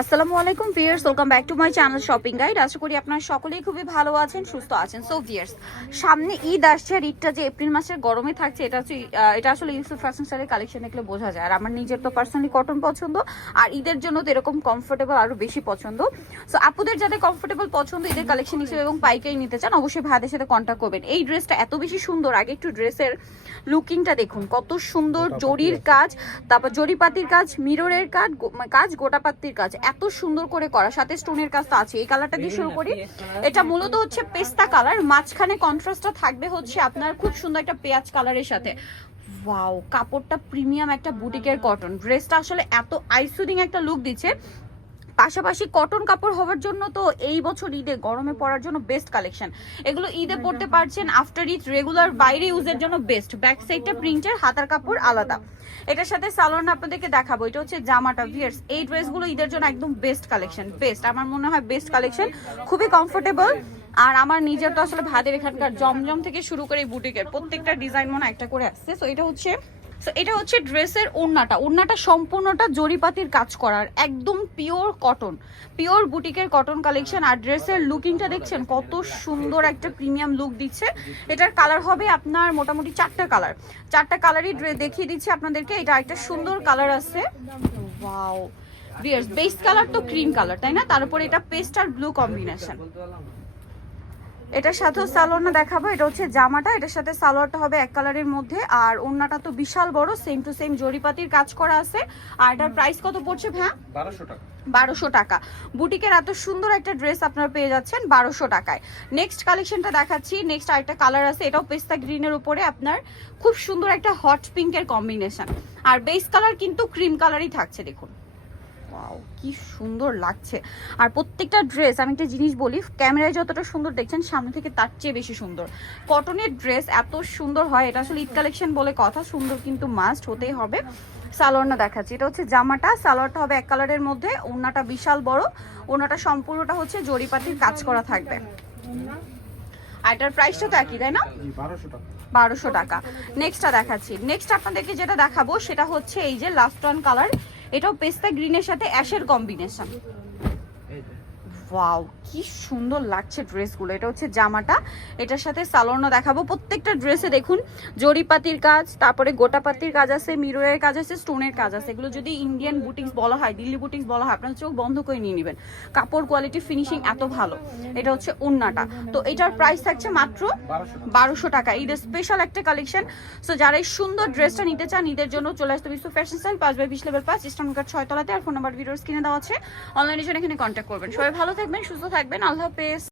আসসালামু আলাইকুম viewers, welcome back to my channel shopping guide. আশা করি আপনারা সকলেই খুবই ভালো আছেন, সুস্থ আছেন। সো ভিউয়ার্স, সামনে ঈদ আসছে। আর ঈদটা যে এপ্রিল মাসের গরমে থাকছে, এটা আসলে ইউসুফ ফ্যাশন স্টাইলের কালেকশন দেখলে বোঝা যায়। আর আমার নিজের তো পার্সোনালি কটন পছন্দ, আর ঈদের জন্য তো এরকম কমফোর্টেবল আরো বেশি পছন্দ। সো আপুদের যাদের কমফোর্টেবল পছন্দ ঈদের কালেকশন হিসেবে এবং পাইকারি নিতে চান, অবশ্যই ভাইদের সাথে কন্ট্যাক্ট করবেন। এই ড্রেসটা এত বেশি সুন্দর, আগে একটু ড্রেসের লুকিংটা দেখুন, কত সুন্দর। জরির কাজ, তারপর জরিপাতির কাজ, মিররের কাজ, গোটাপাতির কাজ, এত সুন্দর করে করা, সাথে স্টোনের কাজ তো আছে। এই কালারটা দিয়ে শুরু করি। এটা মূলত হচ্ছে পেস্তা কালার, মাঝখানে কন্ট্রাস্টটা থাকবে হচ্ছে আপনার খুব সুন্দর একটা পেঁয়াজ কালারের সাথে। ওয়াও, কাপড়টা প্রিমিয়াম একটা বুটিকের কটন। ড্রেসটা আসলে এত আইসুদিং একটা লুক দিচ্ছে। পাশাপাশি কটন কাপড় হওয়ার জন্য তো এই বছর ঈদে গরমে পরার জন্য বেস্ট কালেকশন। এগুলো ঈদে পড়তে পারছেন, আফটার ঈদ রেগুলার বাইরে ইউজের জন্য বেস্ট। ব্যাক সাইডটা প্রিন্টের, হাতার কাপড় আলাদা। এটার সাথে সালোয়ার আপনাদেরকে দেখাবো। এটা হচ্ছে জামাটা। ভিয়ার্স, এই ড্রেসগুলো ঈদের জন্য একদম বেস্ট কালেকশন, বেস্ট, আমার মনে হয় বেস্ট কালেকশন, খুবই কমফোর্টেবল। আর আমার নিজের তো আসলে ভাদের এখানকার জমজম থেকে শুরু করে এই বুটিকের প্রত্যেকটা ডিজাইন মনে একটা করে আসছে। সো এটা হচ্ছে ড্রেসের ওড়নাটা সম্পূর্ণটা জরিপাতির কাজ করার, একদম পিওর কটন, পিওর বুটিকের কটন কালেকশন। আর ড্রেসের লুকিংটা দেখছেন কত সুন্দর একটা প্রিমিয়াম লুক দিচ্ছে। এটার কালার হবে আপনার মোটামুটি চারটা কালারই দেখিয়ে দিচ্ছি আপনাদেরকে। এটা একটা সুন্দর কালার আছে। ওয়াও ভিউয়ার্স, বেস কালার তো ক্রিম কালার, তাই না? তার উপরে এটা পেস্ট আর ব্লু কম্বিনেশন। এটার সাথেও সালোয়ারটা দেখাবো। এটা হচ্ছে জামাটা, এটার সাথে সালোয়ারটা হবে এক কালারের মধ্যে। আর ওড়নাটা তো বিশাল বড়, সেম টু সেম জরিপাতির কাজ করা আছে। আর এটার প্রাইস কত পড়ছে ভাইয়া? 1200 টাকা। বুটিকের এত সুন্দর একটা ড্রেস আপনারা পেয়ে যাচ্ছেন 1200 টাকায়। নেক্সট কালেকশনটা দেখাচ্ছি। নেক্সট আরেকটা কালার আছে, এটাও পেস্তা গ্রিনের উপরে আপনার খুব সুন্দর একটা হট পিঙ্কের কম্বিনেশন। আর বেস কালার কিন্তু ক্রিম কালারই থাকছে, দেখুন। ওয়াও, কি সুন্দর লাগছে। আর প্রত্যেকটা ড্রেস, আমি একটা জিনিস বলি, ক্যামেরায় যতটা সুন্দর দেখছেন সামনে থেকে তার চেয়ে বেশি সুন্দর। কটনের ড্রেস এত সুন্দর হয়, এটা আসলে ঈদ কালেকশন বলে কথা, সুন্দর কিন্তু মাস্ট হতেই হবে। সালোয়ারটা দেখাচ্ছি। এটা হচ্ছে জামাটা, সালোয়ারটা হবে এক কালারের মধ্যে, ওড়নাটা বিশাল বড়, ওড়নাটা সম্পূর্ণটা হচ্ছে জরিপাতির কাজ করা থাকবে। আর এটার প্রাইসটা তো একই, তাই না? 1200 টাকা। নেক্সটটা দেখাচ্ছি। নেক্সট আপনাদেরকে যেটা দেখাবো সেটা হচ্ছে এই যে লাস্ট ওয়ান কালার। এটাও পেস্তা গ্রিনের সাথে অ্যাশের কম্বিনেশন। ওয়াও, কি সুন্দর লাগছে ড্রেসগুলো। এটা হচ্ছে জামাটা, এটার সাথে সালোয়ারও দেখাবো। প্রত্যেকটা ড্রেসে দেখুন জরিপাতির কাজ, তারপরে গোটাপাতির কাজ আছে, মিররের কাজ আছে, স্টোনের কাজ আছে। এগুলো যদি ইন্ডিয়ান বুটিক্স বলা হয়, দিল্লি বুটিক্স বলা হয়, আপনার চোখ বন্ধ করে নিয়ে নেবেন। কাপড় কোয়ালিটি, ফিনিশিং এত ভালো। এটা হচ্ছে ওড়নাটা। তো এটার প্রাইস থাকছে মাত্র 1200 টাকা। ঈদের স্পেশাল একটা কালেকশন। সো যারা এই সুন্দর ড্রেসটা নিতে চান ঈদের জন্য, চলে আসতে Yusuf fashion style, 5/20 level 5, eastern market 6 তলাতে। আর ফোন নাম্বার ভিডিওর স্ক্রিনে দেওয়া আছে, অনলাইনে জন্য এখানে কন্ট্যাক্ট করবেন। সবাই ভালো থাকবেন, সুস্থ থাকবেন, আল্লাহ হাফেজ।